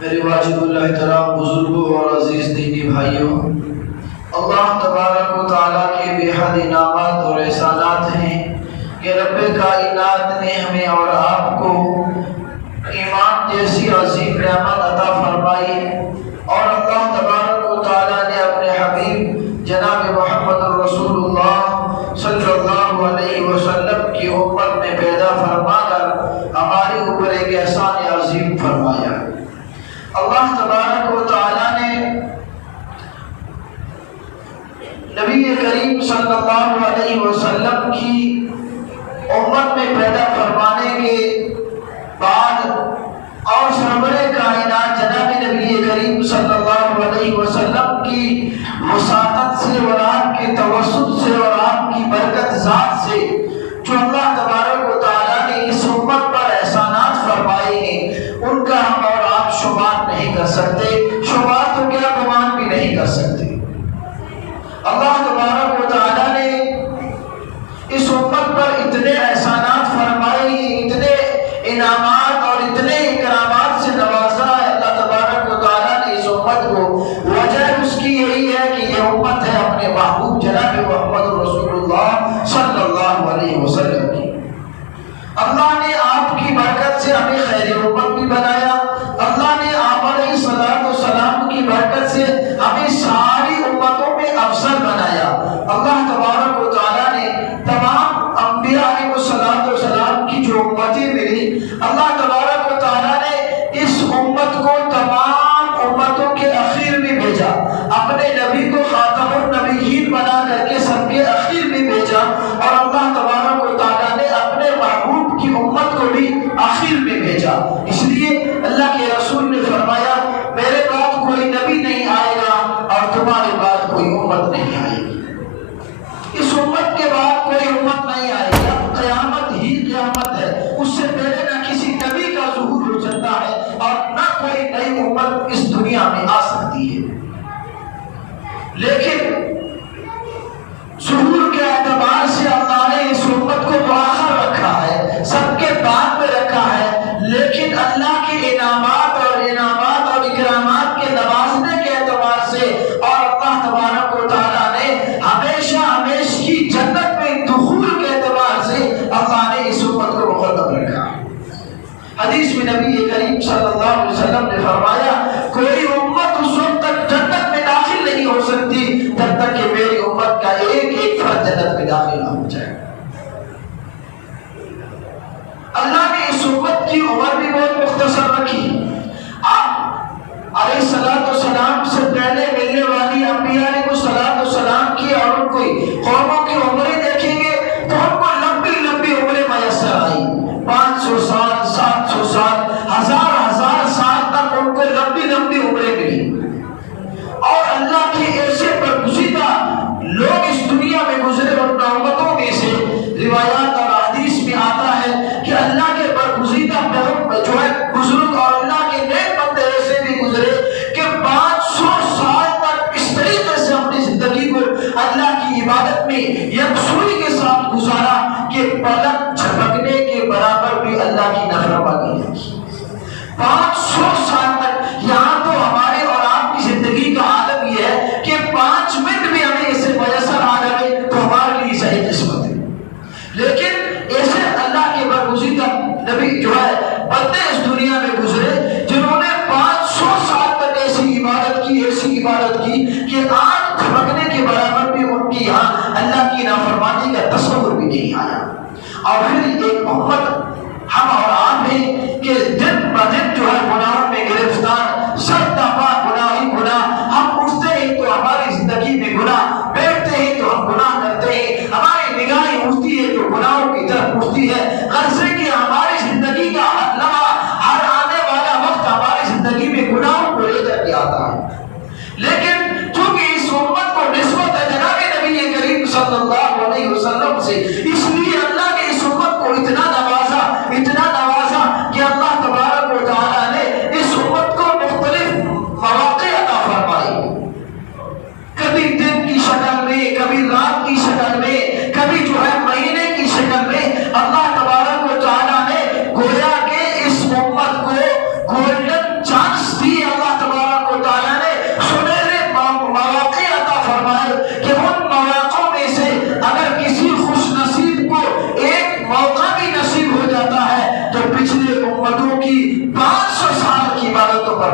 میرے واجب اللہ احترام بزرگوں اور عزیز دینی بھائیوں، اللہ تبارک و تعالیٰ کے بے حد انعامات اور احسانات ہیں کہ رب کائنات نے ہمیں اور آپ کو ایمان جیسی عظیم نعمت عطا فرمائی، اور اللہ تبارک و تعالیٰ نے اپنے حبیب جناب محمد رسول اللہ صلی اللہ علیہ وسلم کی امت میں پیدا فرما کر ہمارے اوپر ایک احسان عظیم فرمایا۔ اللہ تبارک و تعالیٰ نے نبی کریم صلی اللہ علیہ وسلم کی امت میں پیدا فرمانے کے بعد اور سرور کائنات جناب نبی کریم صلی اللہ علیہ وسلم کی وساطت سے اور آپ کے توسط سے اور آپ کی برکت ذات سے جو اللہ تبارک و تعالیٰ نے اس امت پر احسانات فرمائے ہیں، ان کا ہم اور آپ شمار نہیں کر سکتے، شمار تو کیا گمان بھی نہیں کر سکتے۔ اللہ تبارک و تعالیٰ نے اس امت پر اتنے احسانات فرمائے ہیں، اتنے انعامات اور اتنے اکرامات سے نوازا ہے اللہ تبارک و تعالیٰ نے اس امت کو۔ وجہ اس کی یہی ہے کہ یہ امت ہے اپنے محبوب جناب محمد رسول اللہ صلی اللہ علیہ وسلم کی۔ اللہ نے آپ کی برکت سے ہمیں خیر امت بھی بنایا، اللہ نے آپ علیہ السلام کی برکت سے ہمیں ساری امتوں میں افضل بنایا۔ اللہ تبارک و تعالیٰ نے تمام انبیاء علیہ السلام کی جو امتیں ملی، اللہ تبارک و تعالیٰ نے اس امت کو تمام امتوں کے اخیر میں بھیجا، اپنے نبی کو خاتم النبیین بنا کر کے سب کے اخیر میں بھیجا، اور اللہ تبارک و تعالیٰ نے اپنے محبوب کی امت کو بھی اخیر میں بھیجا۔ اس لیے اللہ کے رسول نے فرمایا، میرے بعد کوئی نبی نہیں آئے گا اور تمہارے بعد کوئی امت نہیں آئے گی۔ اس امت کے بعد کوئی امت نہیں آئے گی، اب قیامت ہی قیامت ہے، اس سے پہلے نہ کسی نبی کا ظہور ہو سکتا ہے اور نہ کوئی نئی امت اس دنیا میں آ سکتی ہے۔ لیکن ظہور کے اعتبار سے اللہ نے اس امت کو باہر رکھا ہے، سب کے بعد میں رکھا ہے، لیکن اللہ کے انعامات اور اکرامات کے نوازنے کے اعتبار سے اور اللہ تبارک و تعالیٰ نے ہمیشہ کی جنت میں دخول کے اعتبار سے اللہ نے اس امت کو مقدم رکھا۔ حدیث میں نبی کریم صلی اللہ علیہ وسلم نے فرمایا، کوئی امت اس وقت تک جنت میں داخل نہیں ہو سکتی جب تک کہ میری امت کا ایک ایک فرد جنت میں داخل نہ ہو جائے۔ اللہ نے اس امت کی عمر بھی بہت مختصر رکھی۔ آپ علیہ السلام سے پہلے ملنے والی انبیاء علیہ السلام کی اور ان کی قوموں کی عمریں دیکھیں گے تو ان کو لمبی لمبی عمریں میسر آئی، 500 سال، 700 سال، ہزار سال تک ان کو لمبی لمبی عمریں ملی۔ اور اللہ کے ایسے برگزیدہ لوگ اس دنیا میں گزرے، ان امتوں میں سے روایات اور حدیث میں آتا ہے کہ اللہ کے برگزیدہ جو ہے بزرگ اور اللہ کے نیک بندے ایسے بھی گزرے کہ 500 سال تک اس طریقے سے اپنی زندگی کو اللہ کی عبادت میں یکسوئی کے ساتھ گزارا کہ پلک جھپکنے کے برابر بھی اللہ کی نافرمانی نہیں کی۔ 500 سال تک، یہاں تو ہمارے اور آپ کی زندگی کا عالم یہ ہے کہ 5 منٹ بھی ہمیں اسے میسر آ جائے تو ہمارے لیے صحیح قسمت ہے۔ لیکن ایسے اللہ کے برگزیدہ نبی جو ہے بندے اس دنیا میں گزرے جنہوں نے 500 سال تک ایسی عبادت کی کہ آنکھ جھپکنے کے برابر بھی ان کی یہاں اللہ کی نافرمانی کا تصور بھی نہیں آیا۔ اور پھر ایک امت ہم اور آپ ہیں کہ دن بدن جو ہے گناہوں میں گرفتار، سب دفعہ گناہ ہی گناہ، ہم اٹھتے ہیں تو ہماری زندگی میں گناہ، بیٹھتے ہیں تو ہم گناہ کرتے ہیں، ہماری نگاہیں اٹھتی ہے تو گناہوں کی طرف اٹھتی ہے، غرض ہے کہ ہماری زندگی کا ہر لمحہ، ہر آنے والا وقت ہماری زندگی میں گناہوں کو لے کر کے آتا ہے۔ لیکن چونکہ اس امت کو نسبت ہے جناب نبی کریم صلی اللہ علیہ وسلم سے، اس لیے اللہ نے اس امت کو اتنا نوازا کہ اللہ تبارک و تعالیٰ نے اس امت کو مختلف مواقع عطا فرمائی، کبھی دن کی شکل میں، کبھی رات کی شکل میں، کبھی جو ہے مہینے کی شکل میں۔ اللہ تبارک و تعالیٰ نے گویا کہ اس امت کو گولڈن چانس دی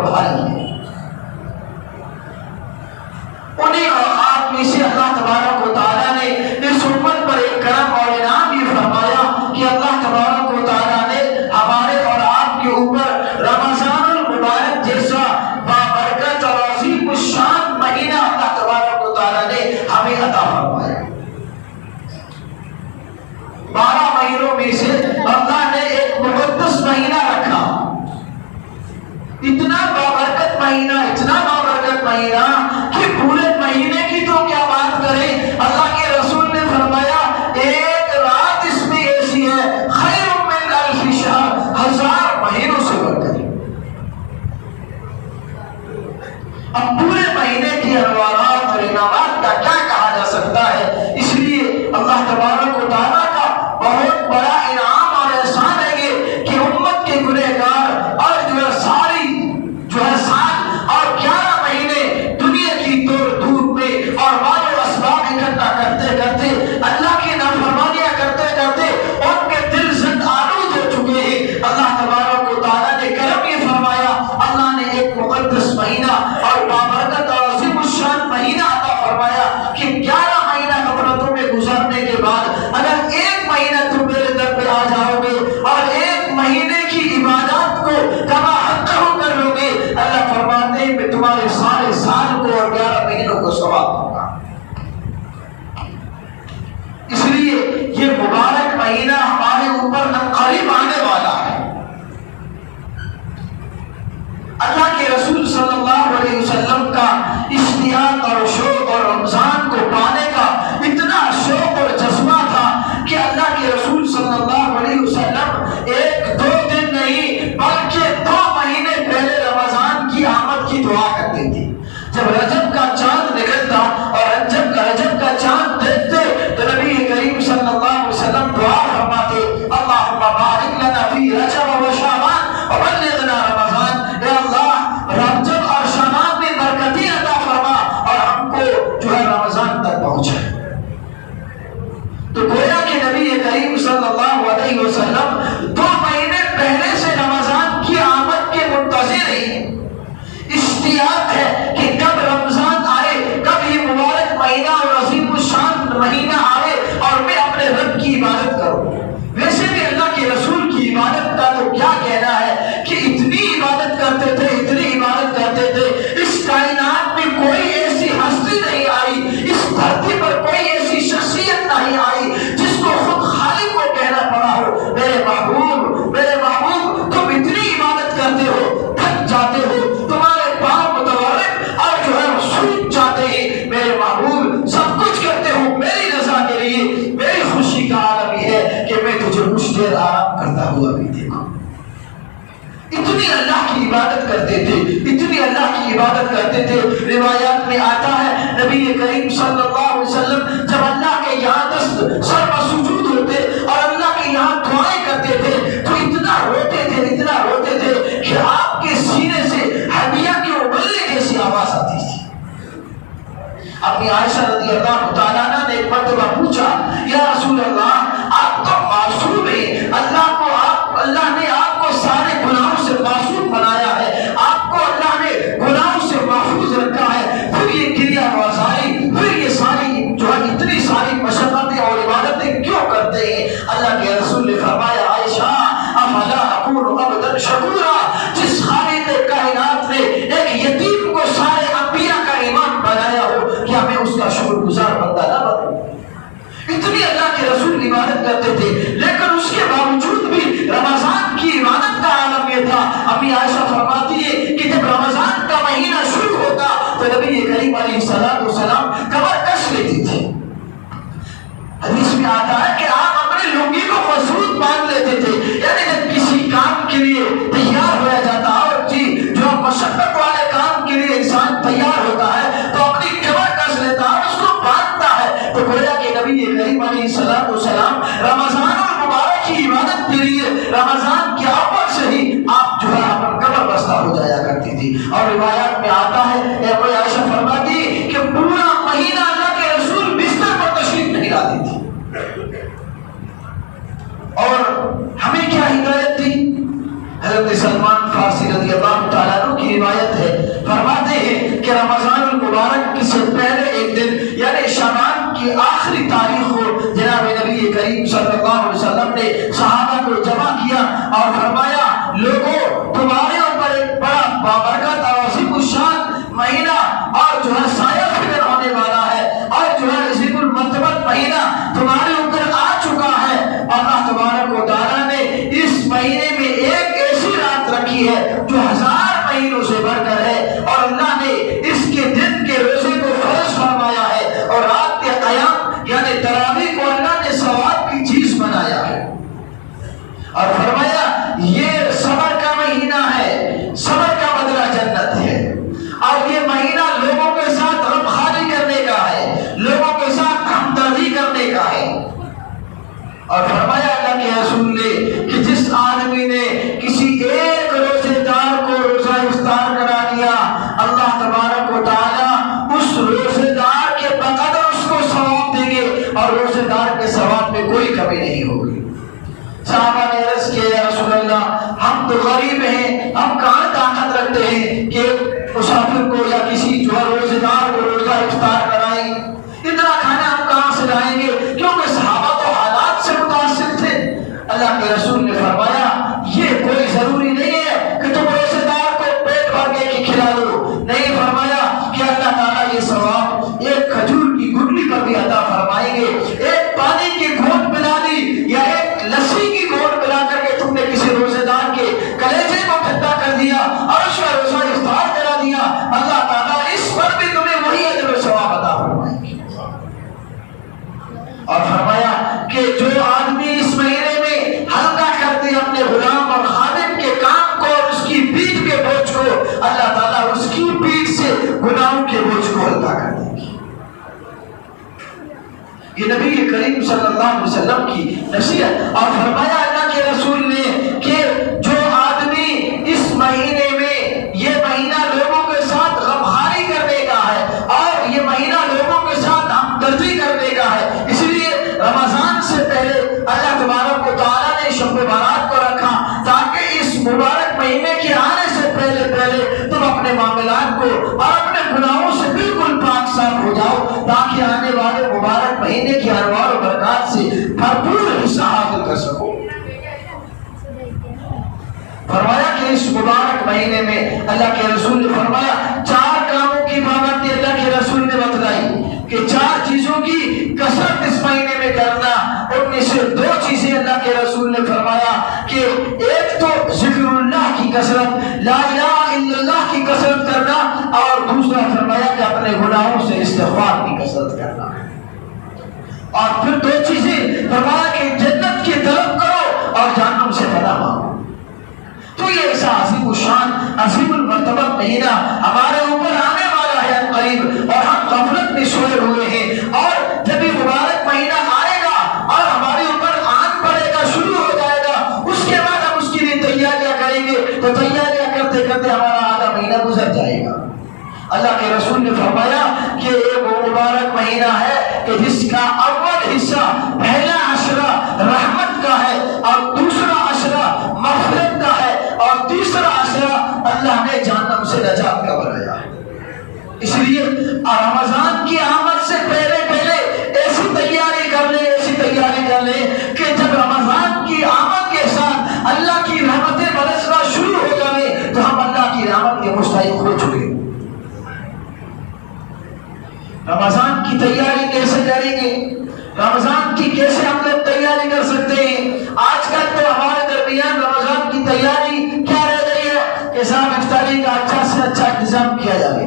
اور بھاری ہے۔ انہیں اوقات میں سے اللہ تبارک و تعالیٰ نے اس امت پر ایک کرم اور انعام یہ فرمایا کہ اللہ تبارک و تعالیٰ نے ہمارے اور آپ کے اوپر رمضان المبارک جیسا بابرکت اور عظیم الشان مہینہ اللہ تبارک و تعالیٰ نے ہمیں عطا فرمایا۔ 12 مہینوں میں سے اللہ نے ایک مقدس مہینہ رکھا، اتنا بابرکت مہینہ، اتنا بابرکت مہینہ کہ پورے مہینے کی تو کیا بات کریں، اللہ کے رسول نے فرمایا ایک رات اس میں ایسی ہے خیر من الف شہر، 1000 مہینوں سے بڑھ کر۔ اب پورے مہینے کی انوارات اور انعامات کا کیا کہا جا سکتا ہے، اس لیے اللہ تبارک و تعالیٰ کا بہت بڑا انعام اور احسان ہے کہ امت کے گنہگار اور جو ہے سال اور 11 مہینے دنیا کی دھوپ میں اور مال و اسباب اکٹھا کرتے کرتے اللہ کی نافرمانیاں کرتے کرتے ان کے دل زند آلود ہو چکے ہیں۔ اللہ تبارک و تعالیٰ نے کرم یہ فرمایا، اللہ نے ایک مقدس مہینہ اور بابرکت اور عظیم الشان مہینہ عطا فرمایا کہ 11 مہینہ غفلتوں میں گزرنے کے بعد اگر ایک مہینہ تم میرے در پہ آ جاؤ گے اور ایک مہینے کی عبادات کو کما حق کر لو گے، اللہ فرماتے ہیں میں تمہارے سارے سال کو اور 11 مہینوں کو ثواب دوں گا۔ اس لیے یہ مبارک مہینہ ہمارے اوپر قریب آنے والا ہے۔ اللہ کے رسول صلی اللہ علیہ وسلم کا اشتیاق اور شوق اور رمضان کو پانے کا اتنا شوق اور جذبہ تھا کہ اللہ کے رسول صلی اللہ علیہ وسلم 1-2 دن نہیں بلکہ 2 مہینے پہلے رمضان کی آمد کی دعا کرتے تھے۔ جب رجب کا چاند نکلتا اور رجب کا چاند دیکھتے تو نبی کریم صلی اللہ علیہ وسلم دعا فرماتے اللہم بارک لنا فی رجب و شعبان وبلغنا رمضان، اے اللہ رجب اور شعبان میں برکتیں عطا فرما اور ہم کو جو ہے رمضان تک پہنچائے۔ تو گویا کہ نبی کریم صلی اللہ علیہ وسلم 2 مہینے پہلے سے رمضان کی آمد کے منتظر ہیں، اشتیاق ہے کہ کب رمضان آئے، کب یہ مبارک مہینہ اور عظیم الشان مہینہ آئے اور میں اپنے رب کی عبادت کروں۔ ویسے بھی اللہ کے رسول کی عبادت کا تو کیا کہنا ہے کہ اتنی عبادت کرتے تھے، اتنی عبادت کرتے تھے، اس کائنات میں کوئی ایسی ہستی نہیں آئی، اس دھرتی پر کوئی ایسی شخصیت نہیں آئی جس کو خود خالق کو کہنا پڑا ہو میرے محبوب تم اتنی عبادت کرتے ہو، تھک جاتے ہو، تمہارے پاؤں متورک اور جو ہے سوچ جاتے ہیں، میرے محبوب سب کچھ کرتے ہو میری رضا کے لیے، میری خوشی کا عالم یہ ہے کہ میں تجھے کچھ دیر آرام کرتا ہوا بھی دیکھوں۔ اتنی اللہ کی عبادت کرتے تھے، اتنی اللہ کی عبادت کرتے تھے۔ روایات میں آتا ہے نبی کریم صلی اللہ علیہ وسلم جب اللہ کے یہاں دست سر پر سجود ہوتے اور اللہ کے یہاں دعائیں کرتے تھے تو اتنا روتے تھے کہ آپ کے سینے سے ہڈیاں کے ابلنے جیسی آواز آتی تھی۔ اپنی عائشہ رضی اللہ تعالیٰ عنہ نے ایک مرتبہ پوچھا یا رسول اللہ آپ تو معصوم ہیں، اللہ نے آپ کو سارے گناہوں سے معصوم بنایا ہے، آپ کو اللہ نے گناہوں سے محفوظ رکھا ہے، پھر یہ کریا وازاری، پھر یہ ساری جو ہے اتنی ساری مشقتیں اور عبادتیں کیوں کرتے ہیں؟ اللہ کے رسول نے فرمایا عائشہ افلا اکون عبدا شکورا، جس خالق کائنات نے ایک یتیم کو سارے انبیاء کا امام بنایا ہو کیا میں اس کا شکر گزار بندہ نہ بنوں؟ اتنی اللہ کے رسول عبادت کرتے تھے، لیکن اس کے باوجود بھی رمضان کی عبادت کا عالم یہ تھا۔ امی عائشہ فرماتی ہے کہ جب رمضان کا مہینہ شروع ہوتا تو نبی کریم علیہ السلام کمر کس لیتی تھی۔ حدیث میں آتا ہے کہ آپ اپنے لنگی کو مضبوط باندھ لیتے تھے، یعنی جب کسی کام کے لیے تیار ہوا جاتا اور جو مشقت والے کام کے لیے انسان تیار ہوتا ہے تو اپنی کمر کس لیتا ہے، اس کو باندھتا ہے۔ تو گویا کہ نبی کریم علیہ السلام رمضان المبارک کی عبادت کے لیے رمضان کے اول سے ہی آپ جو ہے اپنا کمر بستہ ہو جایا کرتی تھی۔ اور روایات میں آتا ہے اے عائشہ فرماتی کہ پورا مہینہ اللہ کے رسول بستر پر تشریف نہیں لاتی تھی۔ اور ہمیں کیا ہدایت تھی؟ حضرت سلمان فارسی رضی اللہ تعالیٰ عنہ کی روایت ہے، فرماتے ہیں کہ رمضان المبارک سے پہلے ایک دن یعنی شعبان کی آخری تاریخ کو جناب نبی کریم صلی اللہ علیہ وسلم نے صحابہ کو جمع کیا اور فرمایا لوگوں تمہارے اوپر ایک بڑا بابرکت اور عظیم الشان مہینہ اور جو ہے سایہ فکر ہونے والا ہے اور جو ہے عظیم المرتبت مہینہ تمہارے اوپر آ چکا ہے۔ اللہ تبارک و تعالیٰ نے اس مہینے میں ایک ایسی رات رکھی ہے جو 1000 مہینوں سے بڑھ کر ہے اور اللہ نے اس کے دن کے روزے کو فرض فرمایا ہے اور رات کے قیام یعنی تراویح کو اللہ نے ثواب کی چیز بنایا ہے اور فرمایا یہ صبر کا مہینہ ہے، صبر کا بدلہ جنت ہے اور یہ مہینہ لوگوں کے ساتھ غم خالی کرنے کا ہے، لوگوں کے ساتھ ہمدردی کرنے کا ہے۔ اور فرمایا اللہ کے رسول نے کہ جس آدمی نے کسی ایک روزے دار کو روزہ افطار کرا دیا اللہ تبارک و تعالیٰ اس روزے دار کے بقدر اس کو ثواب دیں گے اور روزے دار کے ثواب میں کوئی کمی نہیں ہوگی۔ صحابہ نے عرض کیا یا رسول اللہ ہم تو غریب ہیں، ہم کہاں طاقت رکھتے ہیں کہ مسافر کو یا کسی جو روزے دار کو روزہ افطار کرائیں، اتنا کھانا ہم کہاں سے لائیں گے؟ کیونکہ صحابہ تو حالات سے متاثر تھے۔ اللہ کے رسول نے فرمایا یہ کوئی ضروری نہیں ہے کہ تم روزے دار کو پیٹ بھر کے کھلا دو، نہیں فرمایا کہ اللہ تعالیٰ یہ ثواب ایک کھجور کی گٹلی پر بھی عطا فرمائیں گے، ایک پانی کی گھونٹ پلا دی یا ایک لسی کی گھونٹ پلا کر کے تم نے کسی روزے دار کے کلیجے کو ٹھنڈا کر دیا اور اس کا روزہ افطار کرا دیا، اللہ تعالیٰ اس پر بھی تمہیں وہی اجر و ثواب عطا فرمائیں گے۔ اور فرمایا کہ جو آدمی اس مہینے میں ہلکا کر دے اپنے غلام اور خادم کے کام کو اور اس کی پیٹھ کے بوجھ کو اللہ تعالیٰ اس کی پیٹھ سے گناہوں کے بوجھ کو ہلکا کر دے گی۔ یہ نبی کریم صلی اللہ علیہ وسلم کی نصیحت۔ اور فرمایا اللہ کے رسول نے کہ جو آدمی اس مہینے میں یہ مہینہ لوگوں کے ساتھ غمخواری کرنے کا ہے اور یہ مہینہ لوگوں کے ساتھ ہمدردی کرنے کا ہے، اس لیے رمضان سے پہلے اللہ تبارک و تعالیٰ نے شب بارات کو رکھا تاکہ اس مبارک مہینے کے آنے سے پہلے تم اپنے معاملات کو اور اپنے گناہوں سے بالکل پاک صاف ہو جاؤ تاکہ آنے والے مبارک مہینے کی انوار و برکات سے بھرپور حصہ حاصل کر سکو۔ فرمایا کہ اس مبارک مہینے میں اللہ کے رسول نے فرمایا 4 کاموں کی پابندی اللہ کے رسول نے بتلائی کہ 4 چیزوں کی کثرت اس مہینے میں کرنا، ان میں سے 2 چیزیں اللہ کے رسول نے فرمایا کہ ایک تو ذکر اللہ کی کثرت، لا الہ الا اللہ کی کثرت کرنا، اور دوسرا فرمایا کہ اپنے گناہوں سے استغفار کی کثرت کرنا، اور پھر 2 چیزیں فرمایا کہ جنت کی طلب کرو اور جہنم سے پناہ مانگو۔ تو یہ ایسا عظیم الشان عظیم المرتبہ مہینہ ہمارے اوپر آنے والا ہے قریب اور ہم غفلت میں سوئے ہوئے ہیں، اور جب یہ مبارک مہینہ آئے گا اور ہمارے اوپر آن پڑے گا، شروع ہو جائے گا، اس کے بعد ہم اس کے لیے تیاریاں کریں گے تو تیاریاں کرتے کرتے ہمارا آدھا مہینہ گزر جائے گا۔ اللہ کے رسول نے فرمایا کہ ایک وہ مبارک مہینہ ہے کہ جس کا اول حصہ پہلا عشرہ رحمت کا ہے اور دوسرا عشرہ مغفرت کا ہے اور تیسرا عشرہ اللہ نے جہنم سے نجات کا بنایا ہے۔ اس لیے رمضان کی آمد سے پہلے ایسی تیاری کر لیں کہ جب رمضان کی آمد کے ساتھ اللہ کی رحمتیں برسنا شروع ہو جائیں تو ہم اللہ کی رحمت کے مستحق ہو چکے۔ رمضان کی تیاری کیسے کریں گے؟ رمضان کی کیسے ہم لوگ تیاری کر سکتے ہیں؟ آج کل تو ہمارے درمیان رمضان کی تیاری کیا رہ گئی ہے کہ صاحب افطاری کا اچھا سے اچھا انتظام کیا جائے،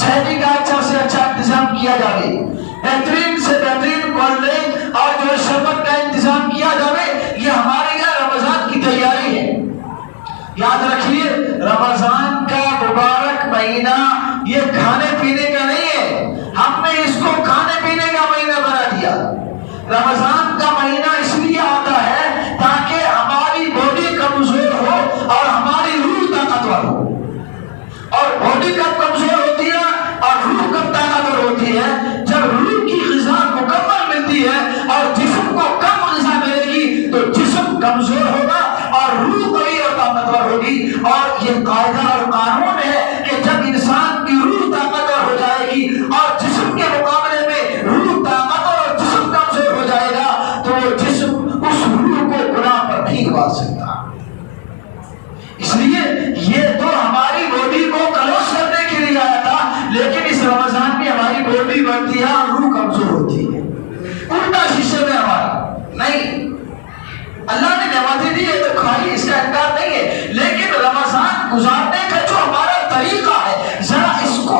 شہری کا اچھا سے اچھا انتظام کیا جائے، بہترین سے بہترین کولڈ ڈرنک اور جو شربت کا انتظام کیا جائے، یہ ہمارے یہاں رمضان کی تیاری ہے۔ یاد رکھیے رمضان کا مبارک مہینہ یہ کھانے پینے کا نہیں ہے، ہم نے اس کو کھانے پینے کا مہینہ بنا دیا۔ رمضان کا مہینہ اس لیے آتا ہے تاکہ ہماری باڈی کمزور ہو اور ہماری روح طاقتور ہو، اور باڈی کب کمزور ہوتی ہے اور روح کب طاقتور ہوتی ہے؟ جب روح کی غذا مکمل ملتی ہے اور جسم کو کم غذا ملے گی تو جسم کمزور ہوگا اور روح قوی اور طاقتور ہوگی۔ تو وہ جسم اس روح کو گناہ پر نہیں ابال سکتا. اس لیے یہ تو ہماری باڈی کو کلوز کرنے کے لیے آیا تھا، لیکن اس رمضان میں ہماری باڈی بڑھتی ہے اور روح کمزور ہوتی ہے. الٹا شیشے میں ہمارا نہیں. اللہ نے نعمتیں دی ہے تو کھائی، اس کا انکار نہیں ہے، لیکن رمضان گزارنے کا جو ہمارا طریقہ ہے ذرا اس کو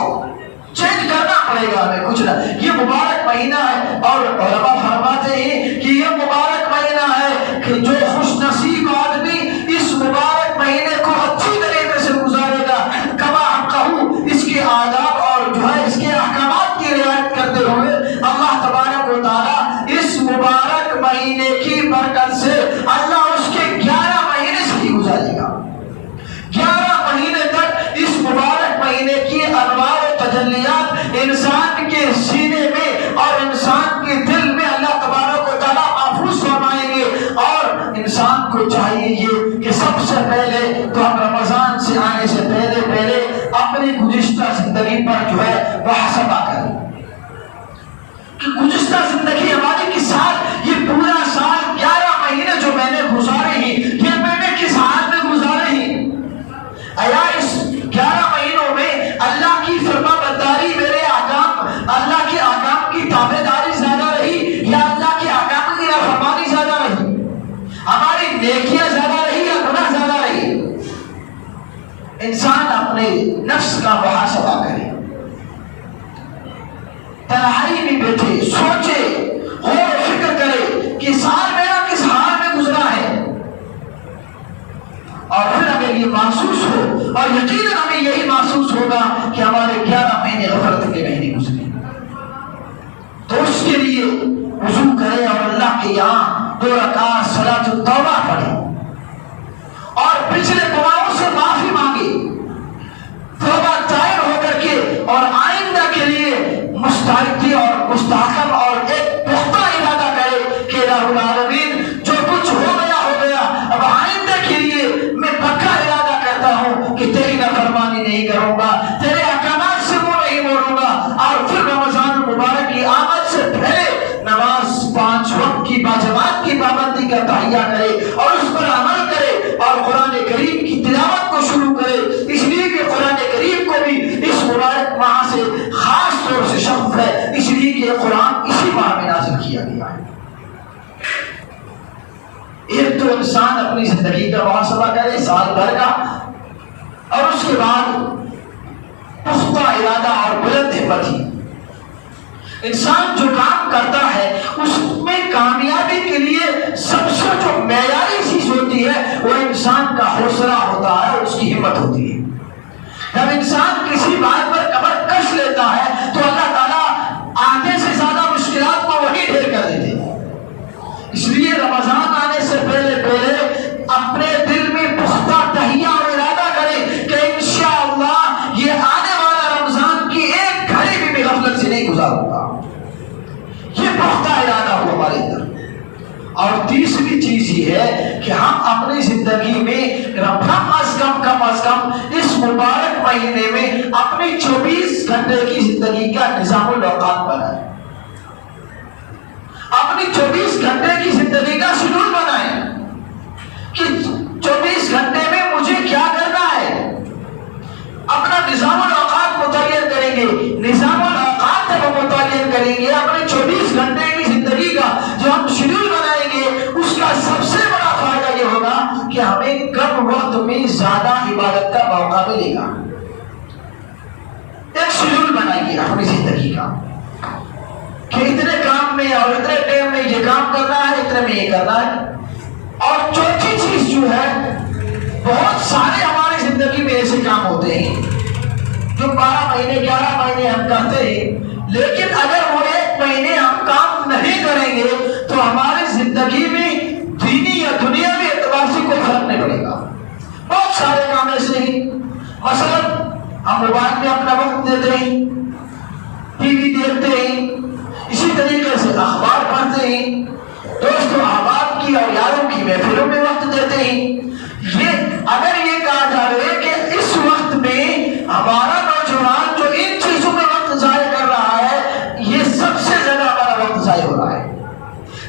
چینج کرنا پڑے گا ہمیں. کچھ نہ، یہ مبارک مہینہ ہے اور علماء فرماتے ہیں کہ یہ مبارک مہینہ ہے کہ جو خوش نصیب آدمی اس مبارک مہینے کو اچھی طریقے سے گزارے گا، کما حقہ، اس کے آداب اور جو ہے اس کے احکامات کی رعایت کرتے ہوئے اللہ تبارک و تعالی اس مبارک مہینے کی برکت سے اللہ اس کے 11 مہینے سے ہی گزارے گا. 11 مہینے تک اس مبارک مہینے کی انوار و تجلیات انسان کے سینے میں اور انسان کے دل میں اللہ تبارک و تعالیٰ محفوظ فرمائیں گے. اور انسان کو چاہیے یہ کہ سب سے پہلے تو ہم رمضان سے آنے سے پہلے اپنی گزشتہ زندگی پر جو ہے محاسبہ کریں کہ گزشتہ زندگی ہماری کس حال، یہ پورا سال 11 مہینے جو میں نے گزارے ہیں یہ میں نے کس حال میں گزارے ہیں. ایا اس 11 مہینوں میں اللہ کی فرما برداری، میرے احکام، اللہ کے احکام کی تابع داری زیادہ رہی یا اللہ کے احکام کی نافرمانی زیادہ رہی؟ ہماری نیکیاں زیادہ رہی یا گناہ زیادہ رہی؟ انسان اپنے نفس کا محاسبہ کرے، تنہائی میں بیٹھے سوچے، غور و فکر کرے کہ سال میرا کس حال میں گزرا ہے. اور پھر ہمیں یہ محسوس ہو، اور یقیناً ہمیں یہی محسوس ہوگا کہ ہمارے 11 مہینے غفلت کے مہینے گزرے. تو اس کے لیے وضو کرے اور اللہ کے یہاں 2 رکعت صلاۃ التوبہ پڑھے اور پچھلے گناہوں سے معافی مانگے، توبہ طائب ہو کر کے، اور آئندہ کے لیے مستعدی اور مستحکم اور ایک پختہ ارادہ کرے کہ الہ العالمین جو کچھ ہو گیا، اب آئندہ کے لیے میں پکا ارادہ کرتا ہوں کہ تیری نافرمانی نہیں کروں گا، تیرے احکامات سے منہ نہیں موڑوں گا. اور پھر رمضان المبارک کی آمد سے پہلے نماز 5 وقت کی باجماعت کی پابندی کا تہیہ کرے اور اس پر عمل کرے اور قرآن کریم کی تلاوت کو شروع کرے. اس لیے کہ قرآن کریم کو بھی اس مبارک ماہ سے خاص طور سے شرف ہے، اس لیے کہ قرآن اسی ماہ میں نازل کیا گیا ہے. ایک تو انسان اپنی زندگی کا محاسبہ کرے سال بھر کا، اور اس کے بعد پختہ ارادہ اور بلند ہمتی. انسان جو کام کرتا ہے اس میں کامیابی کے لیے سب سے جو معیاری چیز ہوتی ہے وہ انسان کا حوصلہ ہوتا ہے، اس کی ہمت ہوتی ہے. جب انسان کسی بات پر کمر کس لیتا ہے تو اللہ تعالیٰ آدھے سے زیادہ مشکلات کو وہی ڈھیر کر دیتے ہیں. اس لیے رمضان آنے سے پہلے اپنے دل میں پختہ تہیہ اور ارادہ کریں کہ انشاءاللہ یہ آنے والا رمضان کی ایک گھڑی بھی میں غفلت سے نہیں گزاروں گا. یہ پختہ ارادہ ہو ہمارے اندر. اور تیسری چیز یہ ہے کہ ہم اپنی زندگی میں کم از کم اس مبارک مہینے میں اپنی 24 گھنٹے کی زندگی کا نظام الاوقات بنائیں، اپنی 24 گھنٹے کی زندگی کا شیڈول بنائیں کہ 24 گھنٹے میں مجھے کیا کرنا ہے. اپنا نظام الاوقات متعین کریں گے. نظام الاوقات جب ہم متعین کریں گے اپنے 24 گھنٹے کی زندگی کا جو ہم شیڈول بنائیں گے، اس کا سب سے بڑا فائدہ یہ ہوگا کہ ہمیں کم وقت میں زیادہ عبادت کا موقع ملے گا. ایک شیڈول بنائیے اپنی زندگی کا کہ اتنے کام میں اور اتنے ٹائم میں یہ کام کرنا ہے، اتنے میں یہ کرنا ہے. اور چوتھی چیز جو ہے، بہت سارے ہماری زندگی میں ایسے کام ہوتے ہیں جو 12 مہینے 11 مہینے ہم کرتے ہیں، لیکن اگر وہ 1 مہینے ہم کام نہیں کریں گے تو ہماری زندگی میں دینی یا دنیاوی اعتبار سے کوئی فرق نہیں پڑے گا. بہت سارے کام ایسے ہیں، مثلا ہم موبائل میں اپنا وقت دیتے ہیں، ٹی وی دیکھتے ہیں، اسی طریقے سے اخبار پڑھتے ہیں، دوستوں احباب کی اور یاروں کی محفلوں میں وقت دیتے ہیں. اگر یہ کہا جائے کہ اس وقت میں ہمارا نوجوان جو ان چیزوں میں وقت ضائع کر رہا ہے، یہ سب سے زیادہ ہمارا وقت ضائع ہو رہا ہے.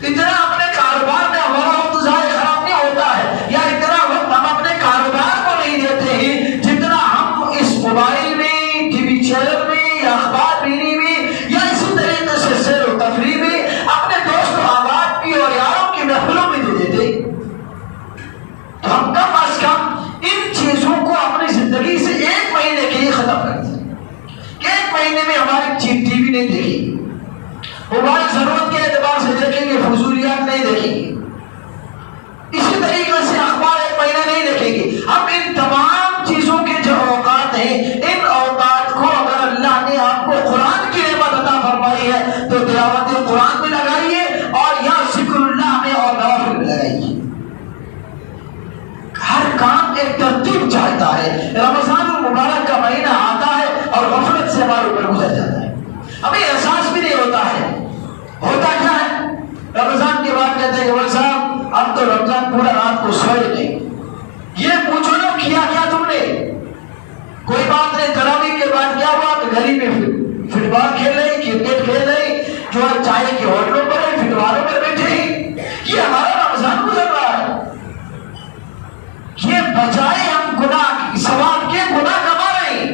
اتنا اپنے ایک ترتیب چاہتا ہے. رمضان المبارک کا مہینہ آتا ہے اور غفلت سے ہمارے اوپر گزر جاتا ہے, ہمیں احساس بھی نہیں ہوتا ہے. ہوتا کیا ہے, رمضان کے بعد کہتے ہیں کہ صاحب اب تو رمضان پورا رات کو سوئے نہیں. یہ پوچھو نا کیا کیا تم نے؟ کوئی بات نہیں. تراویح کے بعد کیا ہوا کہ گلی میں فٹ بال کھیل رہی, کرکٹ کھیل رہی, جو ہے چائے کے ہوٹلوں پر ہے, فٹ بالوں پر بیٹھے ہی. یہ ہمارا رمضان گزر رہا ہے. یہ بجائے ہم گناہ ثواب کے گناہ کما رہے ہیں.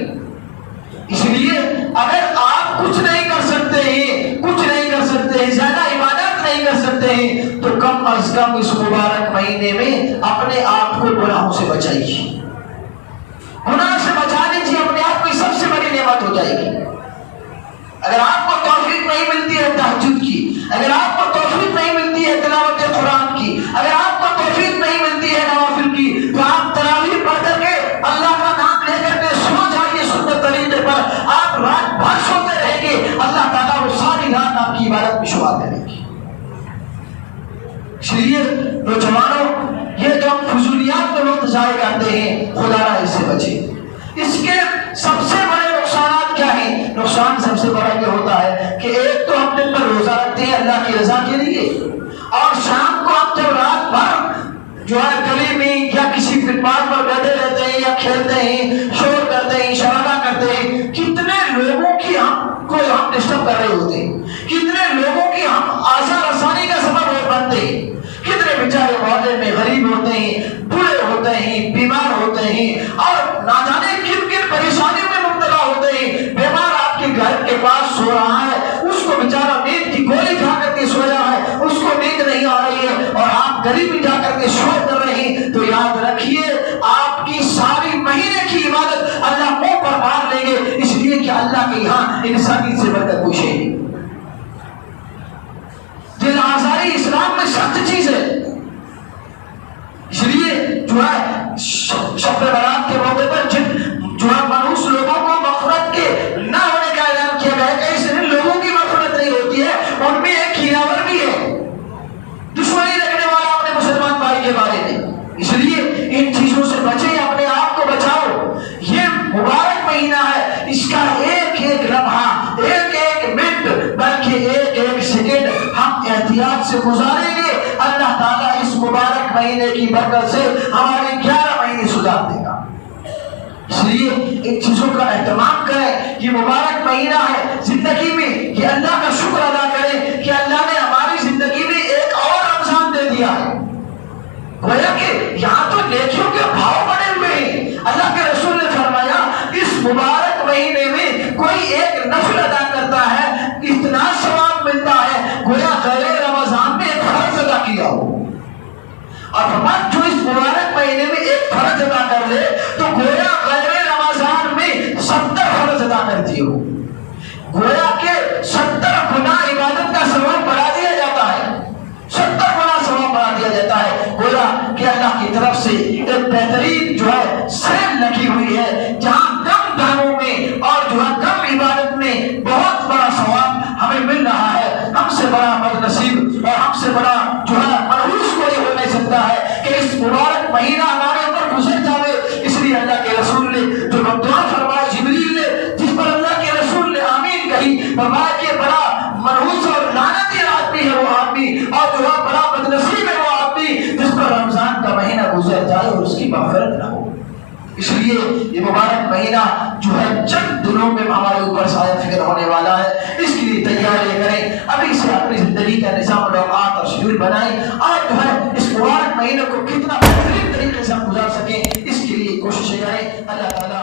اس لیے اگر آپ کچھ نہیں کر سکتے ہیں, کچھ نہیں کر سکتے ہیں, زیادہ عبادت نہیں کر سکتے ہیں, تو کم از کم اس مبارک مہینے میں اپنے آپ کو گناہوں سے بچائیے. گناہ سے بچا لیجیے اپنے آپ کو, سب سے بڑی نعمت ہو جائے گی. اگر آپ کو توفیق نہیں ملتی ہے تہجد کی, اگر آپ کو توفیق نہیں ملتی ہے تلاوت قرآن کی, اگر آپ کو توفیق نہیں ملتی ہے نوافل کی, تو آپ تراویح پڑھ کر کے اللہ کا نام لے کر کے سو جائیے سنت طریقے پر. آپ رات بھر سوتے رہیں گے, اللہ تعالیٰ وہ ساری رات آپ کی عبادت میں شمار کرے گی. اس لیے نوجوانوں, یہ جو ہم فضولیات میں وقت ضائع کرتے ہیں, خدا را اس سے بچیں. اس کے سب سے بڑے نقصانات کیا ہیں؟ نقصان سب سے بڑا یہ ہوتا ہے کہ ایک تو ہم دن پر روزہ رکھتے ہیں اللہ کی رضا کے لیے, اور شام کو ہم جب رات بھر جو ہے گلی میں یا کسی فٹ پاتھ پر بیٹھے رہتے ہیں یا کھیلتے ہیں, شور کرتے ہیں, شرارہ کرتے ہیں, کتنے لوگوں کی ہم ڈسٹرب کر رہے ہوتے ہیں, کتنے لوگوں کی ہم آزار رسانی کا سبب بنتے ہیں. کتنے بیچارے محلے میں غریب ہوتے ہیں, بوڑھے ہوتے ہیں, بیمار ہوتے ہیں, اور نہ جانے کن کن پریشانیوں میں مبتلا ہوتے ہیں. بیمار آپ کے گھر کے پاس سو رہا ہے, اس کو بیچارہ نیند کی گولی کھا کر کے سویا ہے, اس کو نیند نہیں آ رہی ہے, اور آپ گلی میں جا کر کے شور کر رہے ہیں. تو یاد رکھیے آپ کی ساری مہینے کی عبادت اللہ منہ پر مار لیں گے, اس لیے کہ اللہ کے یہاں انسانی سے بڑھ کر کوئی شے نہیں. دل آزاری اسلام میں سخت چیز ہے. اس لیے جو ہے شب برات کے موقع پر جو ہے منحوس لوگوں کو مغفرت کے نہ ہونے کا اعلان کیا گیا کہ اس دن لوگوں کی مغفرت نہیں ہوتی ہے, ان میں ایک کیناور بھی ہے, دشمنی رکھنے والا اپنے مسلمان بھائی کے بارے میں. اس لیے ان چیزوں سے بچیں, اپنے آپ کو بچاؤ. یہ مبارک مہینہ ہے, اس کا ایک ایک لمحہ, ایک ایک منٹ, بلکہ ایک ایک سیکنڈ ہم احتیاط سے گزاریں گے, اللہ تعالیٰ اس مبارک مہینے کی برکت سے ہمارے 11 مہینے سدھار دے گا. اس لیے ان چیزوں کا اہتمام کریں. یہ مبارک مہینہ ہے زندگی میں, یہ اللہ کا شکر ادا کریں کہ اللہ نے ہماری زندگی میں ایک اور رمضان دے دیا ہے. گویا کہ یہاں تو نیکیوں کے بھاؤ بڑے ہوئے ہیں. اللہ کے رسول نے فرمایا اس مبارک مہینے میں کوئی ایک نفل ادا کرتا ہے, اتنا ثواب ملتا ہے گویا غیر رمضان میں ایک فرض ادا کیا ہو. اور فرمایا جو اس مبارک مہینے میں ایک فرض ادا کر لے تو گویا غیر رمضان میں 70 فرض ادا کرتی ہو. گویا کہ 70 گنا عبادت کا ثواب بڑھا دیا جاتا ہے, 70 گنا ثواب بڑھا دیا جاتا ہے. گویا کہ اللہ کی طرف سے ایک بہترین جو ہے سیل لگی ہوئی ہے, جہاں کم داموں میں اور جو ہے کم عبادت میں بہت بڑا ثواب ہمیں مل رہا ہے. ہم سے بڑا بد نصیب اور ہم سے بڑا جو ہے منحوس کوئی ہو نہیں سکتا ہے کہ اس مبارک مہینہ ہمارے اوپر گزر جاوے. اس لیے اللہ کے رسول نے جو دعا فرمایا, جبریل نے جس پر اللہ کے رسول نے آمین کہی, فرمایا کہ بڑا منحوس اور لعنتی آدمی ہے وہ آدمی, اور جو ہے بڑا بد نصیب ہے وہ آدمی جس پر رمضان کا مہینہ گزر جائے اور اس کی مغفرت نہ ہو. اس لیے یہ مبارک مہینہ جو ہے چند دنوں میں ہمارے اوپر سایہ فکر ہونے والا ہے. اس کے لیے تیاری کریں, ابھی سے اپنی زندگی کا نظام الاوقات اور شیڈول بنائیں, اور جو ہے اس مبارک مہینے کو کتنا بہترین طریقے سے ہم گزار سکیں اس کے لیے کوششیں کریں. اللہ تعالیٰ